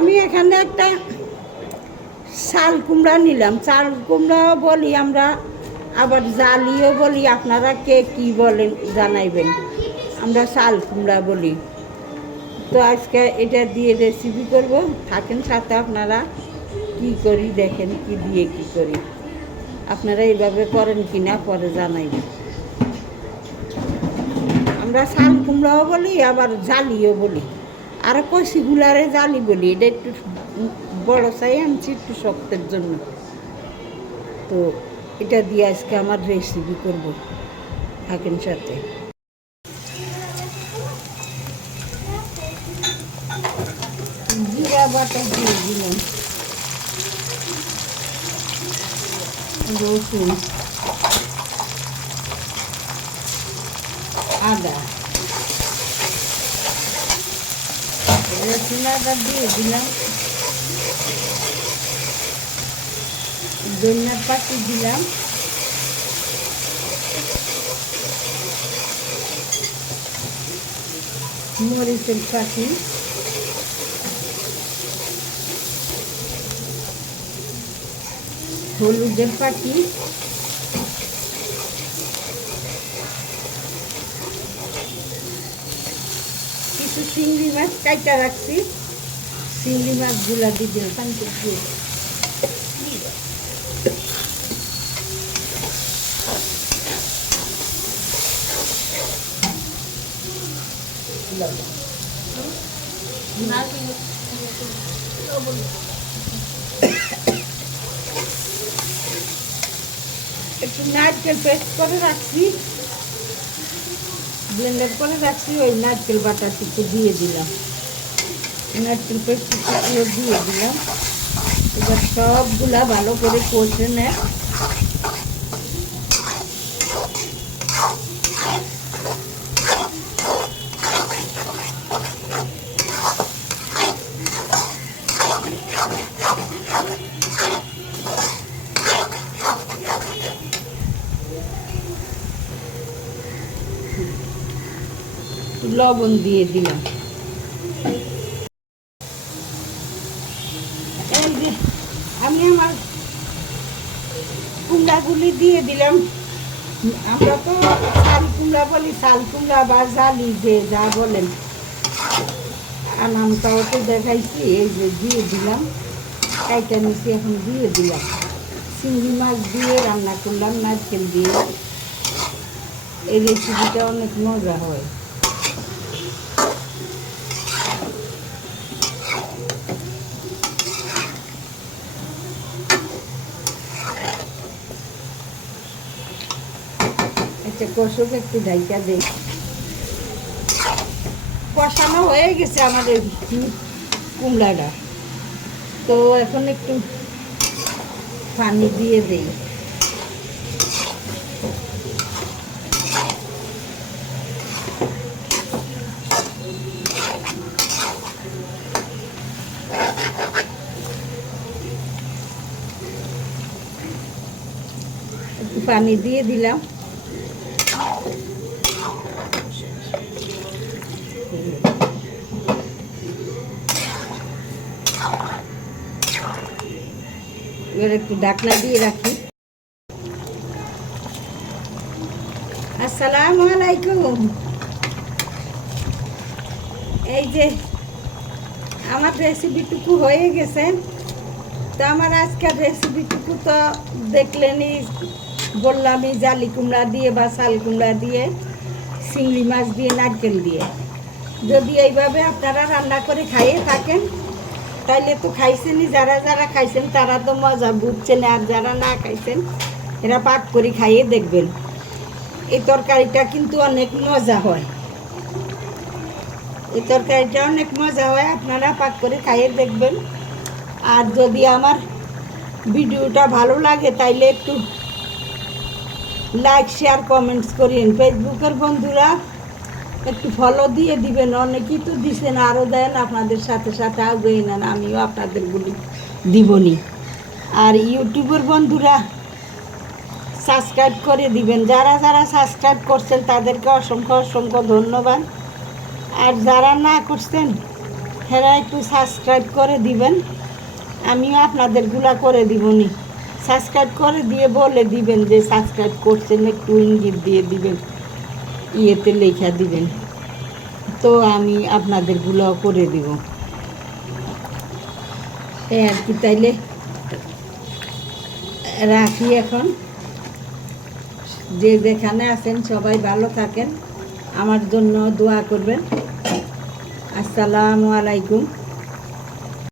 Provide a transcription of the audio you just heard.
আমি এখানে একটা শাল কুমড়া নিলাম। চাল কুমড়াও বলি আমরা, আবার জালিও বলি। আপনারা কে কি বলেন জানাইবেন। আমরা শাল কুমড়া বলি। তো আজকে এটা দিয়ে রেসিপি করব, থাকেন সাথে। আপনারা কি করি দেখেন, কি দিয়ে কি করি। আপনারা এইভাবে করেন কি না পরে জানাইবেন। আমরা শাল কুমড়াও বলি, আবার জালিও বলি। আর কষিগুলারে জালি বলি। এটা একটু বড় চাই আনছি একটু শক্তের জন্য। তো এটা দিয়ে আজকে আমার রেসিপি করব, থাকেন সাথে। জিরা বাটা দিয়ে দিলাম, রসুন, আদা, রসুন আদা দিয়ে দিলাম, ধনিয়ার পাতা দিলাম, মরিচের পাখি, হলুদের পাখি, কিছু চিংড়ি মাছ কাইটা রাখছি, চিংড়ি মাছগুলা দিয়ে দিলাম পানিতে দিয়ে। একটু নারকেল পেস্ট করে রাখছি, ব্লেন্ডার করে রাখছি, ওই নারকেল বাটাটুকু দিয়ে দিলাম, নারকেল পেস্টটুকু দিয়ে দিলাম। এবার সবগুলা ভালো করে কষে নেয়। লবণ দিয়ে দিলাম। এই যে আমি আমার কুমড়াগুলি দিয়ে দিলাম। আমরা তো শাল কুমড়া বলি, শাল কুমড়া বা জালি যে যা বলেন, আর নামটাও তো দেখাইছি। এই যে দিয়ে দিলাম, কাইটা নিচে এখন দিয়ে দিলাম। চিংড়ি মাছ দিয়ে রান্না করলাম নারকেল দিয়ে। এই রেসিপিটা অনেক মজা হয়। একটা কষক একটু ঢাইকা দেই। কষানো হয়ে গেছে আমাদের কুমড়াটা। তো এখন একটু পানি দিয়ে দেই। একটু পানি দিয়ে দিলাম। এবার একটু ঢাকনা দিয়ে রাখি। আসসালামু আলাইকুম। এই যে আমার রেসিপিটুকু হয়ে গেছে। তো আমার আজকের রেসিপিটুকু তো দেখলেনই, বললামই, জালি কুমড়া দিয়ে বা শাল কুমড়া দিয়ে, চিংড়ি মাছ দিয়ে, নারকেল দিয়ে। যদি এইভাবে আপনারা রান্না করে খাইয়ে থাকেন তাইলে তো খাইছেনই। যারা যারা খাইছেন তারা তো মজা বুঝছেন, আর যারা না খাইছেন এরা পাক করে খাইয়ে দেখবেন। এই তরকারিটা কিন্তু অনেক মজা হয়। এই তরকারিটা অনেক মজা হয়, আপনারা পাক করে খাইয়ে দেখবেন। আর যদি আমার ভিডিওটা ভালো লাগে তাইলে একটু লাইক, শেয়ার, কমেন্টস করেন। ফেসবুকের বন্ধুরা একটু ফলো দিয়ে দিবেন। অনেকেই তো দিছেন, আরও দেন, আপনাদের সাথে সাথে আগে নেন, আমিও আপনাদেরগুলি দিবনি। আর ইউটিউবের বন্ধুরা সাবস্ক্রাইব করে দিবেন। যারা যারা সাবস্ক্রাইব করছেন তাদেরকে অসংখ্য অসংখ্য ধন্যবাদ। আর যারা না করছেন হেরা একটু সাবস্ক্রাইব করে দিবেন, আমিও আপনাদেরগুলা করে দিবনি। সাবস্ক্রাইব করে দিয়ে বলে দিবেন যে সাবস্ক্রাইব করছেন, একটু ইঙ্গিত দিয়ে দিবেন, ইয়েতে লেখা দিবেন, তো আমি আপনাদেরগুলোও করে দিব। এই আর কি, তাইলে রাখি এখন। যে যেখানে আছেন সবাই ভালো থাকেন, আমার জন্য দোয়া করবেন। আসসালামু আলাইকুম।